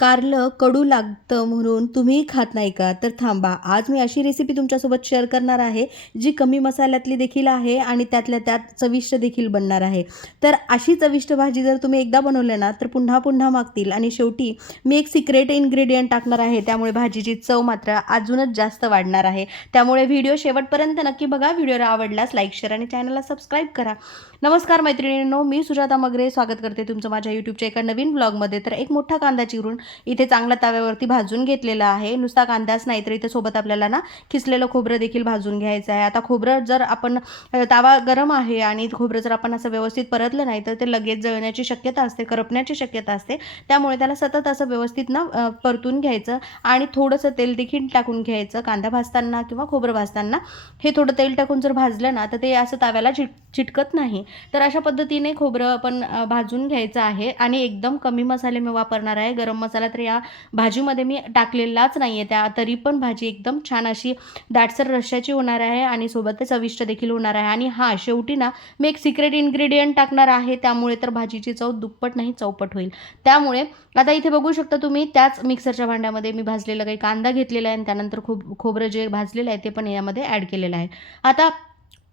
कारलं कडू लागतं म्हणून तुम्ही खात नाही का? तर थांबा. आज मी अशी रेसिपी तुमच्यासोबत शेअर करणार आहे, जी कमी मसाल्यातली देखील आहे आणि त्यातल्या त्यात चविष्ट देखील बनणार आहे. तर अशी चविष्ट भाजी जर तुम्ही एकदा बनवली ना, तर पुन्हा-पुन्हा मागतील आणि शेवटी मी एक सिक्रेट इन्ग्रीडियंट टाकणार आहे. त्यामुळे भाजीची चव मात्र अजूनच जास्त वाढणार आहे. त्यामुळे व्हिडिओ शेवटपर्यंत नक्की बघा. व्हिडिओ आवडल्यास लाईक, शेअर आणि चॅनलला सबस्क्राईब करा. नमस्कार मैत्रिणींनो, मी सुजाता मगरे स्वागत करते तुमचं माझ्या यूट्यूबच्या एका नवीन ब्लॉगमध्ये. तर एक मोठा कांदा चिरून इथे चांगला तव्यावरती भाजून घेतलेला आहे. नुसता कांदाच नाही तर इथे सोबत आपल्याला ना खिसलेलं खोबरं देखील भाजून घ्यायचं आहे. आता खोबरं जर आपण तवा गरम आहे आणि खोबरं जर आपण असं व्यवस्थित परतलं नाही तर ते लगेच जळण्याची शक्यता असते, करपण्याची शक्यता असते. त्यामुळे त्याला सतत असं व्यवस्थित ना परतून घ्यायचं आणि थोडंसं तेल देखील टाकून घ्यायचं. कांदा भाजताना किंवा खोबरं भाजताना हे थोडं तेल टाकून जर भाजलं ना तर ते असं तव्याला चिटकत नाही. तर अशा पद्धतीने खोबरं आपण भाजून घ्यायचं आहे आणि एकदम कमी मसाले मी वापरणार आहे. गरम मसाला तर या भाजीमध्ये मी टाकलेलाच नाही आहे. तरी पण भाजी एकदम छान अशी दाटसर रश्श्याची होणार आहे आणि सोबत ते चविष्ट देखील होणार आहे. आणि हां, शेवटी ना मी एक सिक्रेट इन्ग्रेडियंट टाकणार आहे. त्यामुळे तर भाजीची चव दुप्पट नाही चौपट होईल. त्यामुळे आता इथे बघू शकता तुम्ही, त्याच मिक्सरच्या भांड्यामध्ये मी भाजलेला काही कांदा घेतलेला आहे आणि त्यानंतर खोबरं जे भाजलेलं आहे ते पण यामध्ये ॲड केलेलं आहे. आता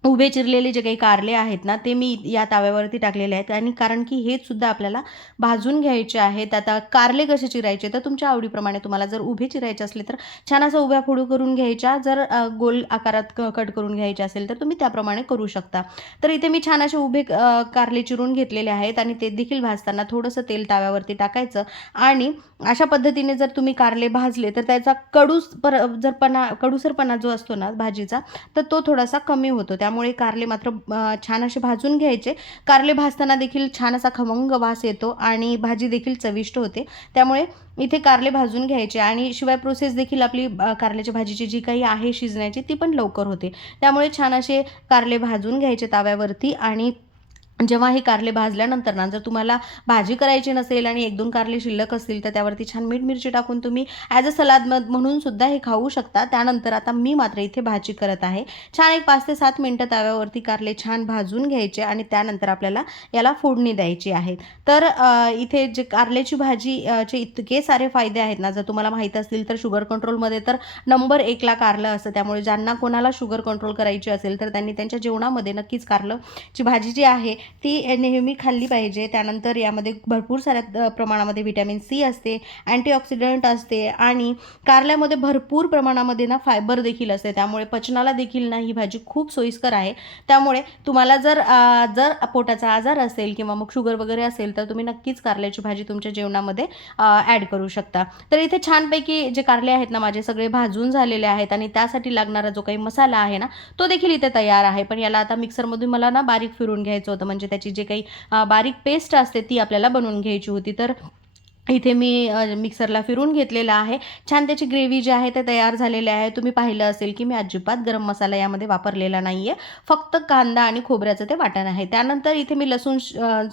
उभे चिरलेले जे काही कारले आहेत ना, ते मी या तव्यावरती टाकलेले आहेत आणि कारण की हे सुद्धा आपल्याला भाजून घ्यायचे आहेत. आता कारले कसे चिरायचे तर तुमच्या आवडीप्रमाणे, तुम्हाला जर उभे चिरायचे असले तर छान असं उभ्या फोडी करून घ्यायच्या. जर गोल आकारात कट करून घ्यायचे असेल तर तुम्ही त्याप्रमाणे करू शकता. तर इथे मी छान असे उभे कारले चिरून घेतलेले आहेत आणि ते देखील भाजताना थोडंसं तेल तव्यावरती टाकायचं आणि अशा पद्धतीने जर तुम्ही कारले भाजले तर त्याचा कडूसरपणा जो असतो ना भाजीचा, तर तो थोडासा कमी होतो. त्यामुळे कारले मात्र छान असे भाजून घ्यायचे. कारले भाजताना देखील छान असा खमंग वास येतो आणि भाजी देखील चविष्ट होते. त्यामुळे इथे कारले भाजून घ्यायचे आणि शिवाय प्रोसेस देखील आपली कारल्याच्या भाजीची जी काही आहे शिजण्याची, ती पण लवकर होते. त्यामुळे छान असे कारले भाजून घ्यायचे तव्यावरती आणि जेव्हा हे कारले भाजल्यानंतर ना, जर तुम्हाला भाजी करायची नसेल आणि 1-2 कारले शिल्लक असतील तर त्यावरती छान मीठ मिरची टाकून तुम्ही ॲज अ सलाद म्हणून सुद्धा हे खाऊ शकता. त्यानंतर आता मी मात्र इथे भाजी करत आहे. छान एक 5 ते 7 मिनिटं तव्यावरती कारले छान भाजून घ्यायचे आणि त्यानंतर आपल्याला याला फोडणी द्यायची आहे. तर इथे जे कारल्याची भाजी चे इतके सारे फायदे आहेत ना, जर तुम्हाला माहीत असतील तर शुगर कंट्रोलमध्ये तर नंबर 1ला कारलं असतं. त्यामुळे ज्यांना कोणाला शुगर कंट्रोल करायची असेल तर त्यांनी त्यांच्या जेवणामध्ये नक्कीच कारल्याची भाजी जी आहे ती नेहमी खाल्ली पाहिजे. त्यानंतर यामध्ये भरपूर साऱ्या प्रमाणामध्ये व्हिटॅमिन सी असते, अँटीऑक्सिडंट असते आणि कारल्यामध्ये भरपूर प्रमाणामध्ये ना फायबर देखील असते. त्यामुळे पचनाला देखील ना ही भाजी खूप सोयीस्कर आहे. त्यामुळे तुम्हाला जर पोटाचा आजार असेल किंवा मग शुगर वगैरे असेल तर तुम्ही नक्कीच कारल्याची भाजी तुमच्या जेवणामध्ये ॲड करू शकता. तर इथे छानपैकी जे कारले आहेत ना माझे सगळे भाजून झालेले आहेत आणि त्यासाठी लागणारा जो काही मसाला आहे ना, तो देखील इथे तयार आहे. पण याला आता मिक्सरमधून मला ना बारीक फिरून घ्यायचं होतं, म्हणजे त्याची जे काही बारीक पेस्ट असते ती आपल्याला बनवून घ्यायची होती. तर इथे मी मिक्सरला फिरून घेतलेला आहे. छान त्याची ग्रेव्ही जी आहे ते तयार झालेली आहे. तुम्ही पाहिलं असेल की मी अजिबात गरम मसाला यामध्ये वापरलेला नाही आहे. फक्त कांदा आणि खोबऱ्याचं ते वाटण आहे. त्यानंतर इथे मी लसूण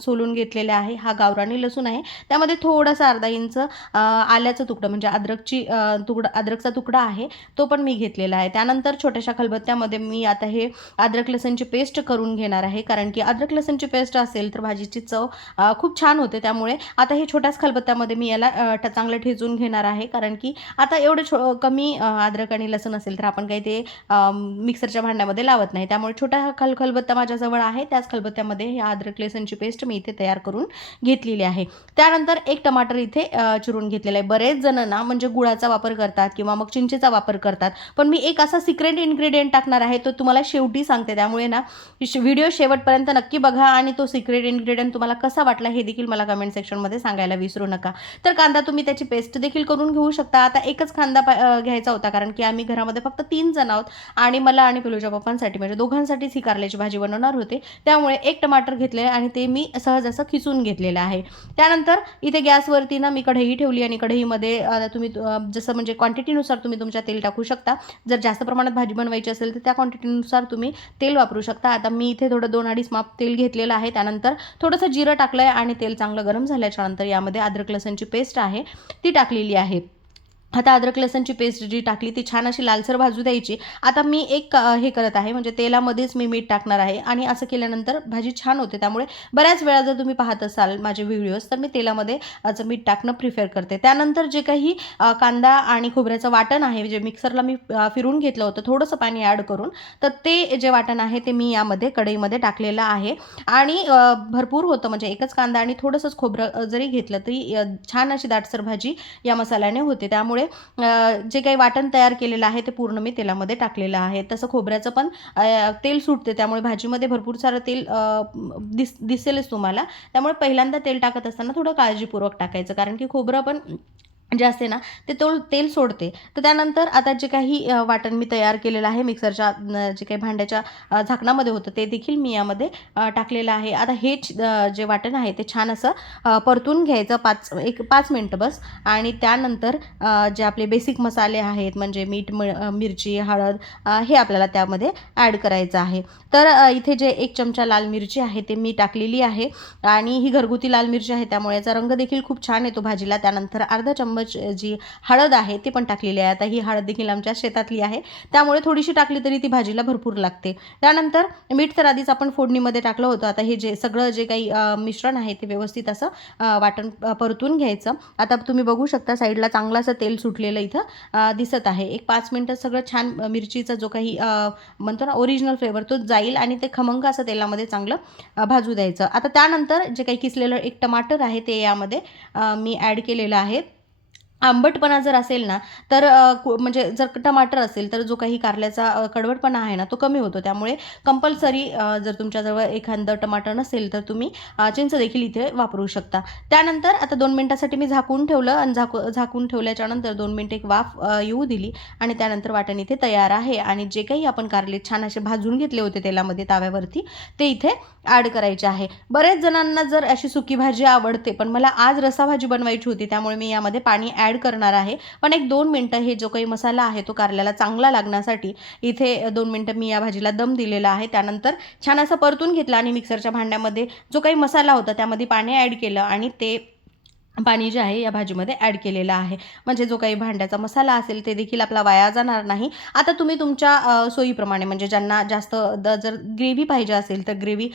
सोलून घेतलेले आहे. हा गावरानी लसूण आहे. त्यामध्ये थोडासा अर्धा इंच आल्याचं तुकडं, म्हणजे अद्रकचा तुकडा आहे, तो पण मी घेतलेला आहे. त्यानंतर छोट्याशा खलबत्त्यामध्ये मी आता हे अद्रक लसूणची पेस्ट करून घेणार आहे. कारण की अद्रक लसूणची पेस्ट असेल तर भाजीची चव खूप छान होते. त्यामुळे आता हे छोट्याच खलबत्त्यामध्ये मी याला चांगलं ठेचून घेणार आहे. कारण की आता एवढं कमी अद्रक आणि लसूण असेल तर आपण काही ते मिक्सरच्या भांड्यामध्ये लावत नाही. त्यामुळे छोटा खलबत्ता माझ्याजवळ आहे. त्याच खलबत्त्यामध्ये हे अद्रक लसूणची पेस्ट मी इथे तयार करून घेतलेली आहे. त्यानंतर एक टमाटर इथे चिरून घेतलेला आहे. बरेच जण ना म्हणजे गुळाचा वापर करतात किंवा मग चिंचेचा वापर करतात, पण मी एक असा सिक्रेट इन्ग्रेडियंट टाकणार आहे, तो तुम्हाला शेवटी सांगते. त्यामुळे ना व्हिडिओ शेवटपर्यंत नक्की बघा आणि तो सिक्रेट इन्ग्रेडियंट तुम्हाला कसा वाटला हे देखील मला कमेंट सेक्शनमध्ये सांगायला विसरू नका. तर कांदा तुम्ही त्याची पेस्ट देखील करून घेऊ शकता. आता एकच कांदा घ्यायचा होता, कारण की आम्ही घरामध्ये फक्त 3 जण आहोत आणि मला आणि पिलूच्या पप्पांसाठी, म्हणजे दोघांसाठीच ही कारल्याची भाजी बनवणार होते. त्यामुळे एक टमाटर घेतले आणि ते मी सहज असं खिसून घेतलेलं आहे. त्यानंतर इथे गॅसवरती ना मी कढई ठेवली आणि कढईमध्ये तुम्ही जसं म्हणजे क्वांटिटीनुसार तुम्ही तुमच्या तेल टाकू शकता. जर जास्त प्रमाणात भाजी बनवायची असेल तर त्या क्वांटिटीनुसार तुम्ही तेल वापरू शकता. आता मी इथे थोडं 2-2.5 माप तेल घेतलेलं आहे. त्यानंतर थोडंसं जिरं टाकलं आहे आणि तेल चांगलं गरम झाल्याच्या नंतर यामध्ये अद्रक लसूणची पेस्ट आहे ती टाकलेली आहे. आता अद्रक लसणची पेस्ट जी टाकली ती छान अशी लालसर भाजू द्यायची. आता मी एक हे करत आहे, म्हणजे तेलामध्येच मी मीठ टाकणार आहे आणि असं केल्यानंतर भाजी छान होते. त्यामुळे बऱ्याच वेळा जर तुम्ही पाहत असाल माझे व्हिडिओज तर मी तेलामध्ये मीठ टाकणं प्रिफर करते. त्यानंतर जे काही कांदा आणि खोबऱ्याचं वाटण आहे, जे मिक्सरला मी फिरून घेतलं होतं थोडंसं पाणी ॲड करून, तर ते जे वाटण आहे ते मी यामध्ये कढईमध्ये टाकलेलं आहे. आणि भरपूर होतं, म्हणजे एकच कांदा आणि थोडंसंच खोबरं जरी घेतलं तरी छान अशी दाटसर भाजी या मसाल्याने होते. त्यामुळे जे काही वाटण तयार केलेलं आहे ते पूर्ण मी तेलामध्ये टाकलेलं आहे. तसं खोबऱ्याचं पण तेल सुटते, त्यामुळे भाजीमध्ये भरपूर सारं तेल दिसेलच तुम्हाला. त्यामुळे पहिल्यांदा तेल टाकत असताना थोडं काळजीपूर्वक टाकायचं, कारण की खोबरं पण जे असते ना ते तेल सोडते. तर त्यानंतर आता जे काही वाटण मी तयार केलेलं आहे मिक्सरच्या जे काही भांड्याच्या झाकणामध्ये होतं ते देखील मी यामध्ये टाकलेलं आहे. आता हे जे वाटण आहे ते छान असं परतून घ्यायचं 5 मिनटं बस. आणि त्यानंतर जे आपले बेसिक मसाले आहेत, म्हणजे मीठ, मिरची, हळद, हे आपल्याला त्यामध्ये ॲड करायचं आहे. तर इथे जे 1 चमचा लाल मिरची आहे ते मी टाकलेली आहे आणि ही घरगुती लाल मिरची आहे, त्यामुळे याचा रंग देखील खूप छान येतो भाजीला. त्यानंतर अर्धा चम्मच जी हळद आहे ती पण टाकलेली आहे. आता ही हळद देखील आमच्या शेतातली आहे, त्यामुळे थोडीशी टाकली तरी ती भाजीला भरपूर लागते. त्यानंतर मीठ तर आधीच आपण फोडणीमध्ये टाकलं होतं. आता हे जे सगळं जे काही मिश्रण आहे ते व्यवस्थित असं वाटण परतून घ्यायचं. आता तुम्ही बघू शकता साईडला चांगलं असं तेल सुटलेलं इथं दिसत आहे. एक 5 मिनटं सगळं छान मिरचीचा जो काही म्हणतो ना ओरिजिनल फ्लेवर तो जाईल आणि ते खमंग असं तेलामध्ये चांगलं भाजू द्यायचं. आता त्यानंतर जे काही किसलेलं एक टमाटर आहे ते यामध्ये मी ॲड केलेलं आहे. आंबटपणा जर असेल ना तर म्हणजे जर टमाटर असेल तर जो काही कारल्याचा कडवटपणा आहे ना तो कमी होतो. त्यामुळे कंपल्सरी जर तुमच्याजवळ एखादं टमाटर नसेल तर तुम्ही चिंच देखील इथे वापरू शकता. त्यानंतर आता 2 मिनिटासाठी मी झाकून ठेवलं आणि झाकून ठेवल्याच्यानंतर 2 मिनिटं एक वाफ येऊ दिली आणि त्यानंतर वाटण इथे तयार आहे. आणि जे काही आपण कारले छान असे भाजून घेतले होते तेलामध्ये ताव्यावरती ते इथे ॲड करायचे आहे. बरेच जणांना जर अशी सुकी भाजी आवडते, पण मला आज रसाभाजी बनवायची होती त्यामुळे मी यामध्ये पाणी ॲड करणार आहे. पण एक 2 मिनटं हे जो काही मसाला आहे तो कारल्याला चांगला लागण्यासाठी इथे 2 मिनटं मी या भाजीला दम दिलेला आहे. त्यानंतर छान असं परतून घेतलं आणि मिक्सरच्या भांड्यामध्ये जो काही मसाला होता त्यामध्ये पाणी ॲड केलं आणि ते पाणी जे आहे या भाजीमध्ये ॲड केलेलं आहे. म्हणजे जो काही भांड्याचा मसाला असेल ते देखील आपला वाया जाणार नाही. आता तुम्ही तुमच्या सोयीप्रमाणे, म्हणजे ज्यांना जास्त जर ग्रेव्ही पाहिजे असेल तर ग्रेव्ही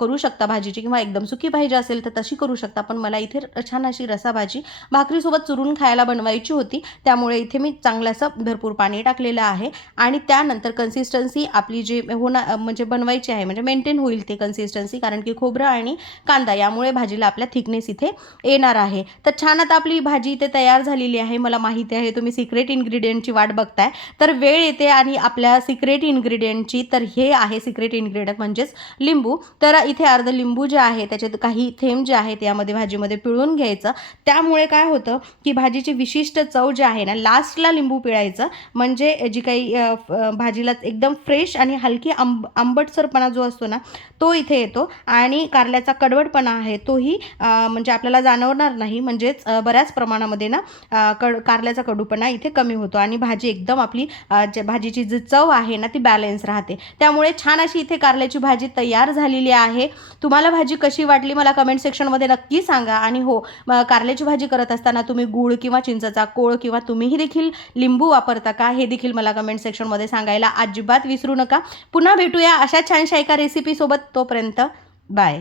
करू शकता भाजीची, किंवा एकदम सुकी पाहिजे असेल तर तशी करू शकता. पण मला इथे छान अशी रसाभाजी भाकरीसोबत चुरून खायला बनवायची होती, त्यामुळे इथे मी चांगलं असं भरपूर पाणी टाकलेलं आहे. आणि त्यानंतर कन्सिस्टन्सी आपली जी म्हणजे बनवायची आहे, म्हणजे मेंटेन होईल ते कन्सिस्टन्सी, कारण की खोबरं आणि कांदा यामुळे भाजीला आपल्या थिकनेस इथे येणार आहे. तर छान आता आपली भाजी इथे तयार झालेली आहे. मला माहिती आहे तुम्ही सिक्रेट इन्ग्रेडियंटची वाट बघताय, तर वेळ येते आणि आपल्या सिक्रेट इन्ग्रेडियंटची. तर हे आहे सिक्रेट इन्ग्रेडियंट म्हणजेच लिंबू. तर इथे अर्ध लिंबू जे आहे त्याच्यात काही थेंब जे आहेत यामध्ये भाजीमध्ये पिळून घ्यायचं. त्यामुळे काय होतं की भाजीची विशिष्ट चव जी आहे ना, लास्टला लिंबू पिळायचं, म्हणजे जी काही भाजीला एकदम फ्रेश आणि हलकी आंबटसरपणा जो असतो ना तो इथे येतो. आणि कारल्याचा कडवटपणा आहे तोही म्हणजे आपल्याला जाणवणार नाही. म्हणजेच बऱ्याच प्रमाणामध्ये ना कारल्याचा कडूपणा इथे कमी होतो आणि भाजी एकदम आपली भाजीची जी चव आहे ना ती बॅलन्स राहते. त्यामुळे छान अशी इथे कारल्याची भाजी तयार झालेली आहे. तुम्हाला भाजी कशी वाटली मला कमेंट सेक्शनमध्ये नक्की सांगा. आणि हो, कारल्याची भाजी करत असताना तुम्ही गूळ किंवा चिंचेचा कोळ किंवा तुम्हीही देखील लिंबू वापरता का हे देखील मला कमेंट सेक्शनमध्ये सांगायला अजिबात विसरू नका. पुन्हा भेटूया अशा छानशा एका रेसिपीसोबत. तोपर्यंत बाय.